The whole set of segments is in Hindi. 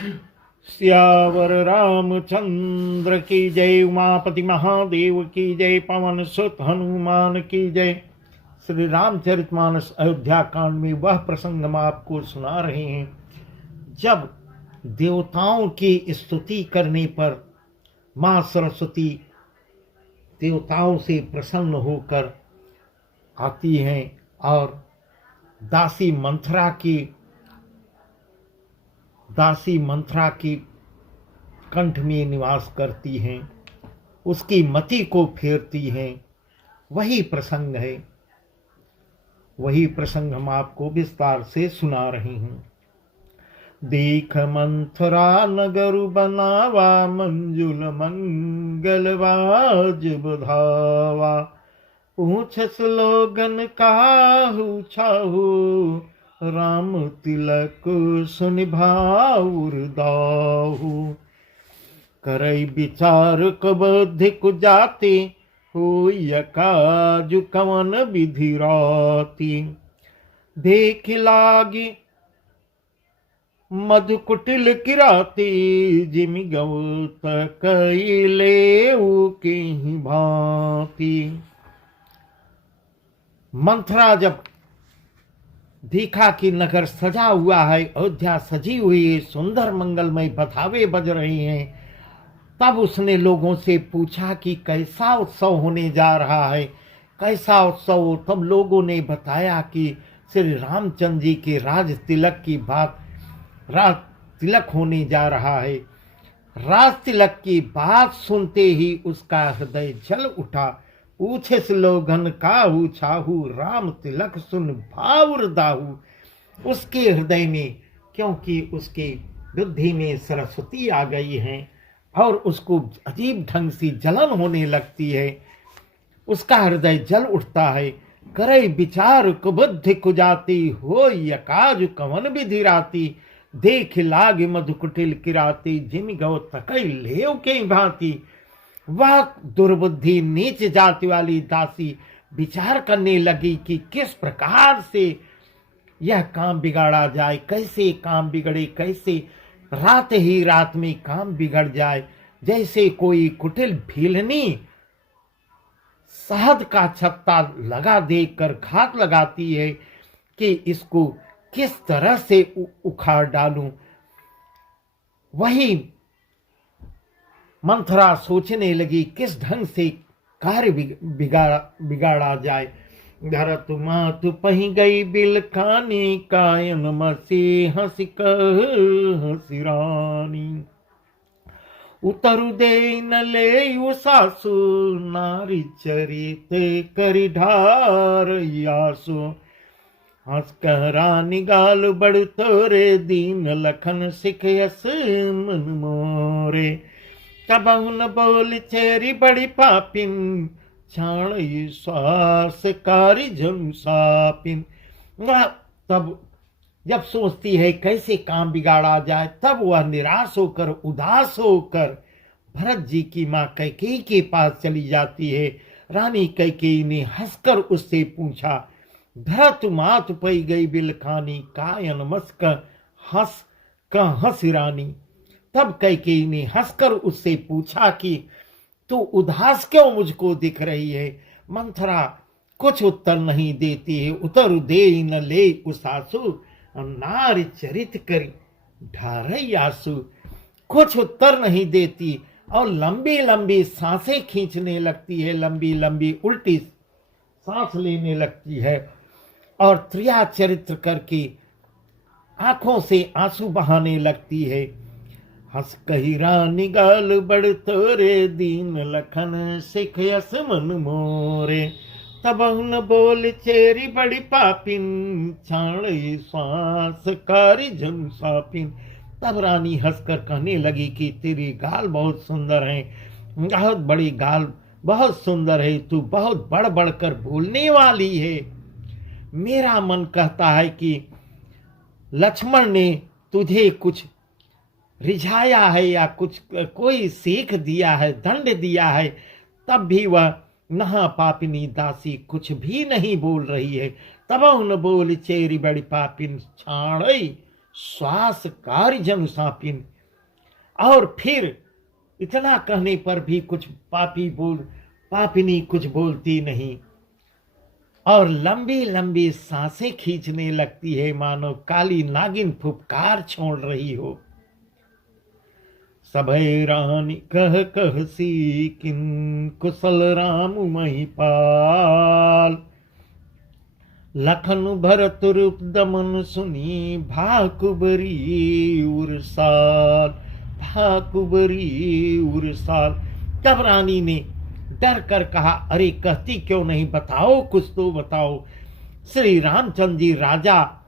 सियावर रामचंद्र की जय। उमापति महादेव की जय। पवन सुत हनुमान की जय। श्री रामचरितमानस अयोध्या कांड में वह प्रसंग हम आपको सुना रहे हैं जब देवताओं की स्तुति करने पर मां सरस्वती देवताओं से प्रसन्न होकर आती हैं और दासी मंथरा की कंठ में निवास करती हैं, उसकी मति को फेरती हैं। वही प्रसंग है, वही प्रसंग हम आपको विस्तार से सुना रहे हैं। देख मंथरा नगर बनावा, मंजुल मंगलवाज बधावा। पूछस लोगन काहू छाहू, राम तिलक सुनि भाउर दाहू। करई विचार कबधिक जाति, होय काज कवन विधि राति। देख लागी मधु कुटिल किराती, जिमि गौ तकई लेऊ की भांति। मंथरा जब देखा कि नगर सजा हुआ है, अयोध्या सजी हुई है, सुंदर मंगलमय बधावे बज रहे हैं, तब उसने लोगों से पूछा कि कैसा उत्सव होने जा रहा है, कैसा उत्सव। तब लोगों ने बताया कि श्री रामचंद्र जी के राज तिलक की बात, राज तिलक होने जा रहा है। राज तिलक की बात सुनते ही उसका हृदय जल उठा। पूछे लोगन काहू छाहू, राम तिलक सुन भाउर दाहू। उसके हृदय में, क्योंकि उसके बुद्धि में सरस्वती आ गई है और उसको अजीब ढंग से जलन होने लगती है, उसका हृदय जल उठता है। करे विचार कुबुद्धि कुजाती, हो यकाज कवन विधि राती। देख लाग मधु कुटिल किराती, जिमि गौ तकई लेव के भांति। वह दुर्बुद्धि नीच जाति वाली दासी विचार करने लगी कि किस प्रकार से यह काम बिगाड़ा जाए, कैसे काम बिगड़े, कैसे रात ही रात में काम बिगड़ जाए। जैसे कोई कुटिल भीलनी शहद का छत्ता लगा देकर घात लगाती है कि इसको किस तरह से उखाड़ डालूं। वही मंथरा सोचने लगी किस ढंग से कार्य बिगाड़ा जाए। धरत मातु पही गई बिलखानी, कायन मसी हंसी कह हंसी रानी। उतरु दे न ले सासु, नारी चरित करि ढार यासु। हंस कह रानी गाल बड़ तोरे, दीन लखन सिख यस मन मोरे। तब न बोल चेरी बड़ी पापिन, छाण श्वास कारी झंसापिन। तब जब सोचती है कैसे काम बिगाड़ा जाए, तब वह निराश होकर, उदास होकर भरत जी की मां कैकेयी के पास चली जाती है। रानी कैकेयी ने हंसकर उससे पूछा, धरत मात पई गई बिलखानी, कायन मस्क हंस रानी। तब कैकेयी ने हंसकर उससे पूछा कि तू उदास क्यों मुझको दिख रही है। मंथरा कुछ उत्तर नहीं देती है। उतर दे न ले उसासु, नारी चरित करी ढारई आंसू। कुछ उत्तर नहीं देती और लंबी लंबी सांसें खींचने लगती है, लंबी लंबी उल्टी सांस लेने लगती है और त्रिया चरित्र करके आंखों से आंसू बहाने लगती है। हंस कही रानी गाल बड़ तोरे, दीन लखन सिख यस मन मोरे। तब न बोल चेरी बड़ी पापिन, छाण श्वास कारी झंसापिन। तब रानी हंसकर कहने लगी कि तेरी गाल बहुत सुंदर है, बहुत बड़ी गाल, बहुत सुंदर है, तू बहुत बढ़ बढ़कर बोलने वाली है। मेरा मन कहता है कि लक्ष्मण ने तुझे कुछ रिझाया है या कुछ कोई सीख दिया है, दंड दिया है, तब भी वह नहा पापिनी दासी कुछ भी नहीं बोल रही है। तब न बोल चेरी बड़ी पापिन, छाणई श्वास कार्य जनु सापिन। और फिर इतना कहने पर भी कुछ पापिनी कुछ बोलती नहीं और लंबी लंबी सांसें खींचने लगती है, मानो काली नागिन फुफकार छोड़ रही हो। सभै रानी कह कह सीकिन कुशल राम महिपाल। लखन भरत रूप दमन सुनी भाकुबरी उरसाल, भाकुबरी उरसाल। तब रानी ने डर कर कहा, अरे कहती क्यों नहीं, बताओ कुछ तो बताओ। श्री रामचंद्र जी राजा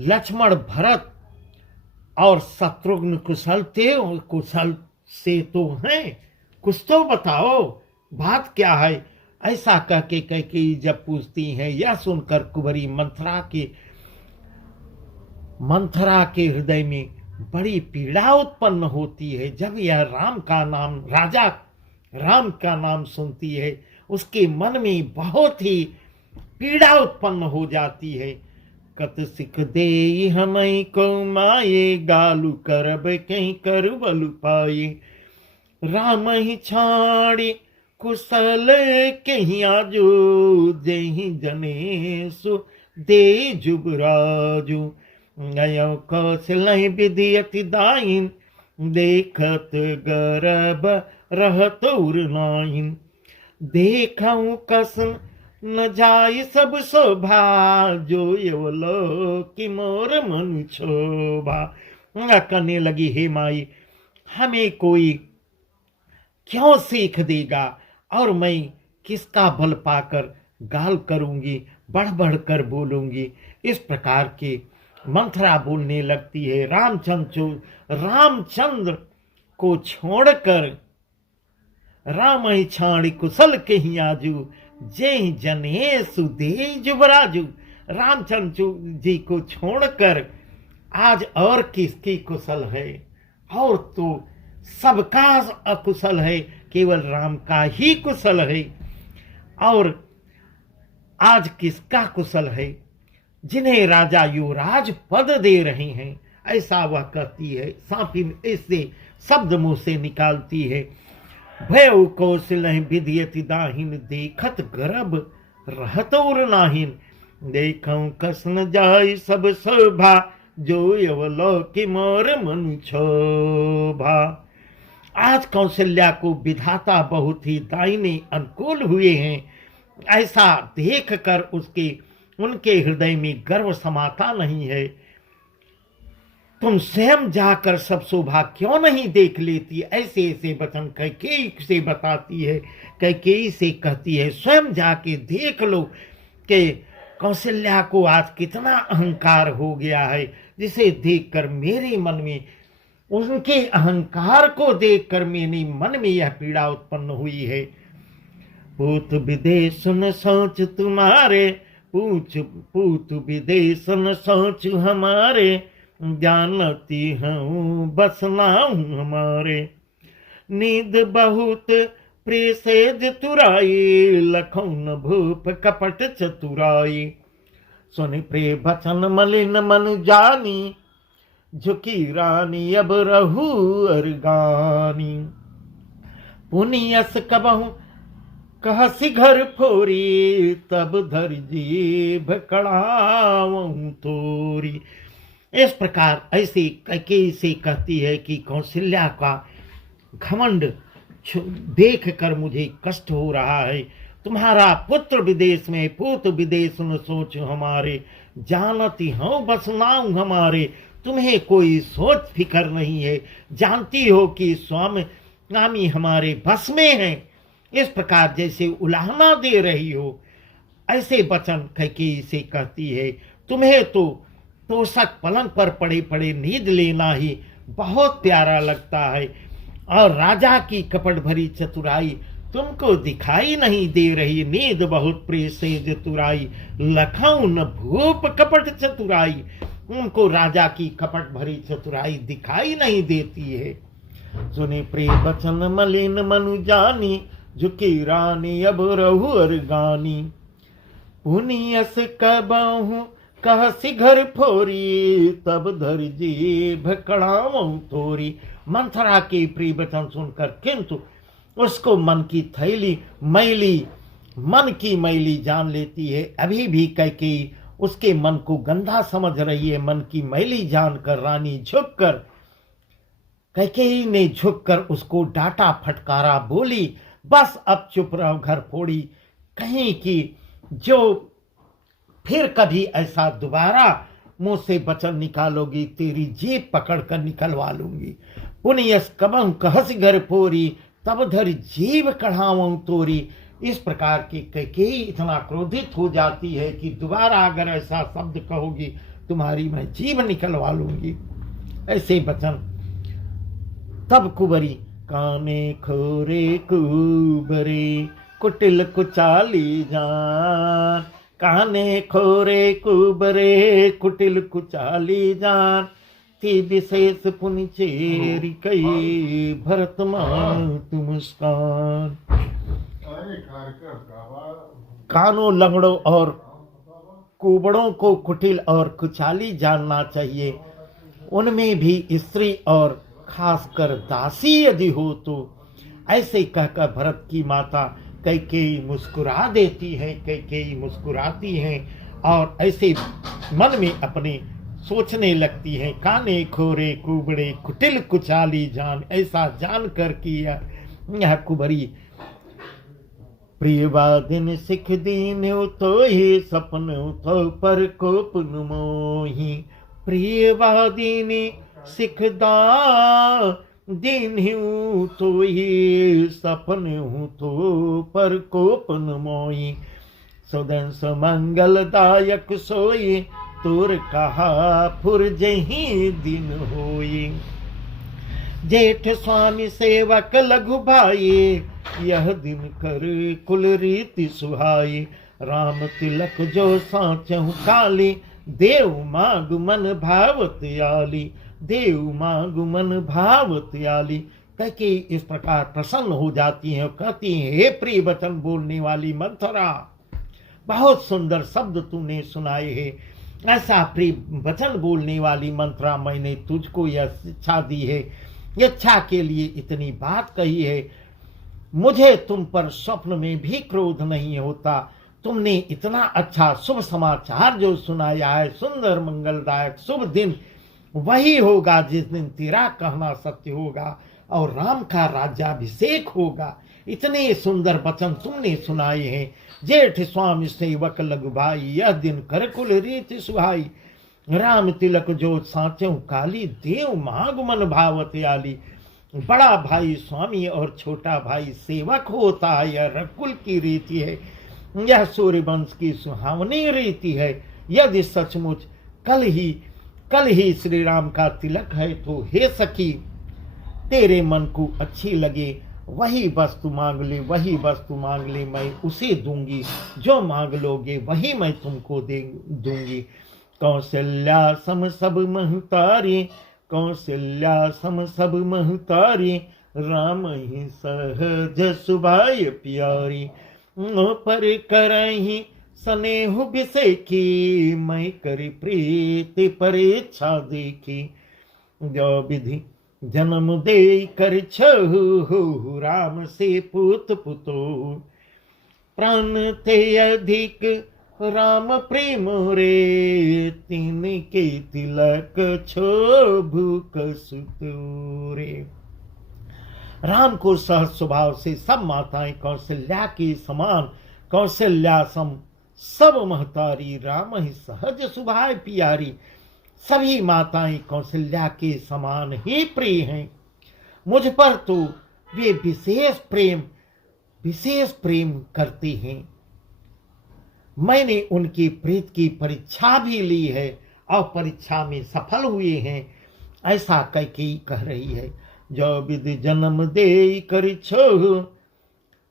लक्ष्मण भरत और शत्रुघ्न कुशल से तो हैं, कुछ तो बताओ, बात क्या है। ऐसा कह के कैकेयी जब पूछती हैं, यह सुनकर कुंवरी मंथरा के हृदय में बड़ी पीड़ा उत्पन्न होती है। जब यह राजा राम का नाम सुनती है, उसके मन में बहुत ही पीड़ा उत्पन्न हो जाती है। कत सिख दे हमें को माये, गालू करब कहीं कर बलु पाए। राम ही छाड़ी कुशल कहीं आजो, जही जनेसु दे जुबराजू। गयो कौशल विधि अति दाइन, देखत गरब रहत उरनाइन। देखऊं कसन न जाय सब शोभा, जो यवलो कि मोर मन क्षोभा। कहने लगी, हे माई, हमें कोई क्यों सीख देगा और मैं किसका बल पाकर गाल करूंगी, बढ़ बढ़ कर बोलूंगी। इस प्रकार के मंथरा बोलने लगती है। रामचंद्र को छोड़कर राम ही छाड़ी कुशल कहीं आजू, जय जने सुदे जुबराजू। रामचंद्र जी को छोड़कर आज और किसकी कुशल है, और तो सबका अकुशल है, केवल राम का ही कुशल है। और आज किसका कुशल है, जिन्हें राजा युवराज पद दे रहे हैं, ऐसा वह कहती है। सांपिन ऐसे शब्द मुंह से निकालती है। भय कौशल विधियति दाहिन, देखत गर्भ रहत उर नाहिन। देखऊं कसन जाय सब शोभा, जो यवलो कि मोर मन क्षोभा। आज कौशल्या को विधाता बहुत ही दाहिने अनुकूल हुए हैं, ऐसा देख कर उनके हृदय में गर्व समाता नहीं है। तुम स्वयं जाकर सब शोभा क्यों नहीं देख लेती। ऐसे ऐसे वचन कैकेयी से बताती है, कैकेयी से कहती है, स्वयं जाके देख लो कि कौशल्या को आज कितना अहंकार हो गया है, जिसे देखकर मेरे मन में, उनके अहंकार को देखकर मेरे मन में यह पीड़ा उत्पन्न हुई है। पूत विदेश न सोच तुम्हारे, पूत विदेश न सोच हमारे। जानती हूँ बस नाम हमारे। नींद बहुत प्रिय सेज तुराई, लखौन भूप कपट चतुराई। सुनि प्रिय बचन मलिन मन जानी, झुकी रानी अब रहू अरगानी। पुनियस कबहू कहसी घर फोरी, तब धर जीभ कड़ावूं तोरी। इस प्रकार ऐसे कैकेयी से कहती है कि कौशल्या का घमंड देख कर मुझे कष्ट हो रहा है। तुम्हारा पुत्र विदेश में, पूत विदेश न सोच हमारे। जानती हूँ बस नाम हमारे। तुम्हें कोई सोच फिकर नहीं है, जानती हो कि स्वामी हमारे बस में है। इस प्रकार जैसे उलाहना दे रही हो, ऐसे वचन कैकेयी से कहती है। तुम्हें तो तोषक पलंग पर पड़े पड़े नींद लेना ही बहुत प्यारा लगता है, और राजा की कपट भरी चतुराई तुमको दिखाई नहीं दे रही। नींद बहुत प्रिय सेज तुराई, लखऊ न भूप कपट चतुराई। उनको राजा की कपट भरी चतुराई दिखाई नहीं देती है। सुने प्रिय बचन मलिन मनु जानी, झुकी रानी अब रहू अरगानी। पुनियस कबहू कहसी घर फोरी तब धर जीभ कड़ाऊं थोरी। मंथरा के प्रिय वचन सुनकर किंतु उसको मन की थैली मैली, मन की मैली जान लेती है। अभी भी कैकेयी उसके मन को गंदा समझ रही है। मन की मैली जानकर रानी झुककर, कैकेयी ने झुककर उसको डांटा फटकारा, बोली बस अब चुप रहो घर फोड़ी, कहीं कि जो फिर कभी ऐसा दोबारा मुंह से वचन निकालोगी तेरी जेब पकड़ कर निकलवा लूंगी। पुनियस कबहु कहस घर फोरी तब धर जीव कढ़ाऊं तोरी। इस प्रकार की कैकेयी इतना क्रोधित हो जाती है कि दोबारा अगर ऐसा शब्द कहोगी तुम्हारी मैं जीव निकलवा लूंगी। ऐसे वचन। तब कुंवरी काने खोरे कुबरे कुटिल कुचाली जान, काने खोरे कुबरे कुटिल कुचाली जान, थी विशेष पुनि चेरी कई भरत मात मुस्कान। कानों, लंगड़ों और कुबड़ों को कुटिल और कुचाली जानना चाहिए। उनमें भी स्त्री और खासकर दासी यदि हो तो। ऐसे कहकर भरत की माता कैकेयी मुस्कुरा देती है। कैकेयी मुस्कुराती है और ऐसे मन में अपने सोचने लगती है, काने खोरे कुबड़े कुटिल कुचाली जान। ऐसा जान कर किया यह कुबरी प्रियवादिन सिख दीन तो ही सपन तो पर कोपन मोही। प्रियवादिन सिख दा दीन तो ही सपन तो पर कोपन मोही। सुदन सुमंगलदायक सोई तुर कहा फुरजही दिन होई। जेठ स्वामी सेवक लघु भाई यह दिन कर कुल रीति सुहाई। राम तिलक जो साचहु काली देव मांग मन भावत आली। देव मांग मन भावत आली। कैकेयी इस प्रकार प्रसन्न हो जाती हैं और कहती हैं, हे प्रिय वचन बोलने वाली मंथरा, बहुत सुंदर शब्द तूने सुनाए हैं। ऐसा प्रिय वचन बोलने वाली मंथरा, मैंने तुझको यह शिक्षा दी है, इच्छा के लिए इतनी बात कही है। मुझे तुम पर स्वप्न में भी क्रोध नहीं होता। तुमने इतना अच्छा शुभ समाचार जो सुनाया है, सुंदर मंगलदायक शुभ दिन वही होगा जिस दिन तेरा कहना सत्य होगा और राम का राज्याभिषेक होगा। इतने सुंदर वचन तुमने सुनाए हैं। जेठ स्वामी सेवक लघु भाई यह दिन कर कुल रीति सुहाई। राम तिलक जो साचहु काली देव मांग मन भावत आली। बड़ा भाई स्वामी और छोटा भाई सेवक होता है, यह रकुल की रीति है। यह सूर्यवंश की सुहावनी रीति है। यदि सचमुच कल ही श्री राम का तिलक है तो हे सखी, तेरे मन को अच्छी लगे वही वस्तु मांग ले, वही वस्तु मांग ले, मैं उसे दूंगी। जो मांग लोगे वही मैं तुमको दूंगी। कौशल्या सम सब महतारी, कौशल्या सम सब महतारी, राम ही सहज सुभाय प्यारी। पर करही स्नेह बिसेखी, मैं करी प्रीति परीक्षा देखी। जो विधि जन्म दे कर छहु, राम से पुत पुतो। प्राण थे अधिक राम प्रेम रे, तिनके तिलक क्षोभु कसुतोरे। राम को सहज स्वभाव से सब माताएं कौशल्या की समान, कौशल्या सम सब महतारी, राम ही सहज सुभाय प्यारी। सभी माताएं कौशल्या के समान ही प्रिय हैं। मुझ पर तो वे विशेष प्रेम करते हैं। मैंने उनकी प्रीत की परीक्षा भी ली है और परीक्षा में सफल हुए हैं। ऐसा कैकेयी कह रही है। जो विधि जन्म दे कर छहु,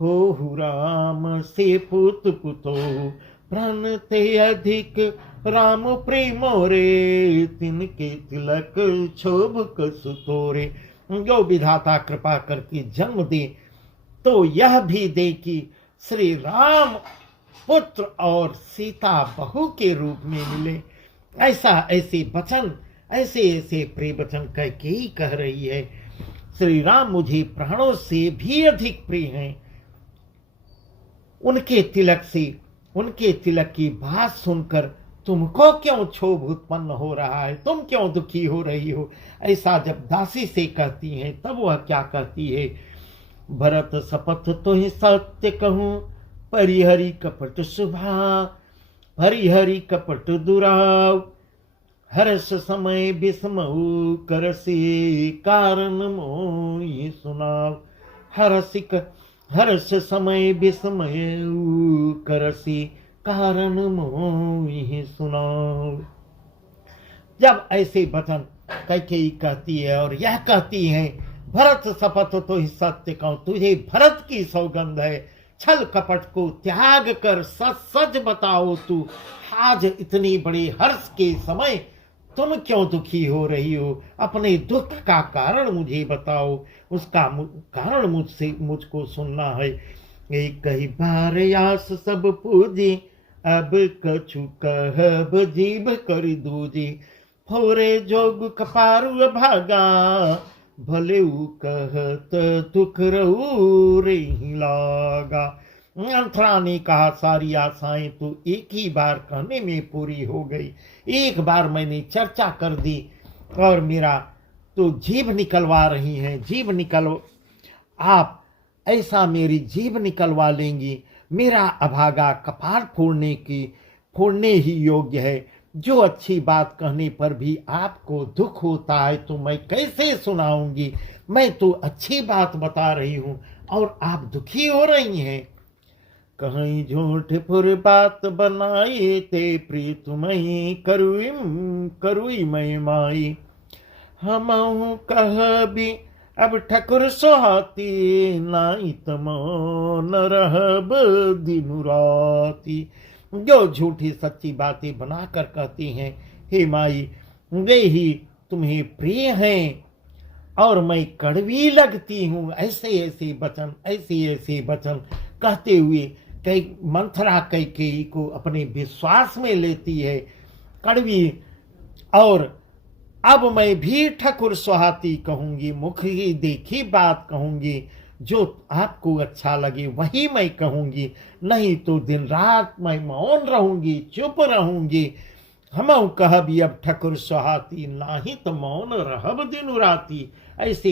हो राम से पुत पुतो। प्राण ते अधिक राम प्रेम रे, तिनके तिलक क्षोभ कसुतोरे। जो विधाता कृपा करके जन्म दे तो यह भी दे कि श्री राम पुत्र और सीता बहू के रूप में मिले। ऐसा ऐसे वचन, ऐसे ऐसे प्रिय वचन कह के ही कह रही है, श्री राम मुझे प्राणों से भी अधिक प्रिय हैं। उनके तिलक से, उनके तिलक की बात सुनकर तुमको क्यों क्षोभ उत्पन्न हो रहा है, तुम क्यों दुखी हो रही हो? ऐसा जब दासी से कहती हैं तब वह क्या कहती है, भरत शपथ तो ही सत्य कहूं, परिहरि कपट शुभा, परिहरि कपट दुराव, हर्ष समय विस्मऊ करसी, कारण मोहि सुनाव। हर्ष समय विस्मय करसी, कारण मोहि सुनाव। जब ऐसे वचन कैकेयी कहती है और यह कहती है, भरत शपथ तो ही सत्य कहूं, तुझे भरत की सौगंध है, छल कपट को त्याग कर सच सच बताओ तू, आज इतनी बड़ी हर्ष के समय तुम क्यों दुखी हो रही हो? अपने दुख का कारण मुझे बताओ, उसका कारण मुझको सुनना है। एक ही बार आस सब पूजी, अब कछु कहब जीभ कर दूजी, फोरे जोग कपारु भागा, भले उ कहत दुख रहू रे लागा। मंथरा ने कहा, सारी आशाएं तो एक ही बार कहने में पूरी हो गई, एक बार मैंने चर्चा कर दी और मेरा तो जीभ निकलवा रही हैं, जीभ निकल, आप ऐसा मेरी जीभ निकलवा लेंगी? मेरा अभागा कपाल फोड़ने ही योग्य है। जो अच्छी बात कहने पर भी आपको दुख होता है तो मैं कैसे सुनाऊंगी? मैं तो अच्छी बात बता रही हूं और आप दुखी हो रही हैं। कहीं झूठ फुर बात बनाई, ते प्रीत मई करुई मैं माई, हमहु कह भी अब ठकुर सोहाती, नाई तमो न रहब दिनु राती। जो झूठी सच्ची बातें बनाकर कहती हैं, हे माई, वे ही तुम्हें प्रिय हैं और मैं कड़वी लगती हूँ। ऐसे ऐसे वचन कहते हुए कई मंथरा कैकेयी को अपने विश्वास में लेती है, कड़वी। और अब मैं भी ठकुर सुहाती कहूंगी, मुख ही देखी बात कहूंगी, जो आपको अच्छा लगे वही मैं कहूंगी, नहीं तो दिन रात मैं मौन रहूंगी, चुप रहूंगी। हम कहब अब ठकुर सुहाती, नाही तो मौन रहब दिन राती। ऐसे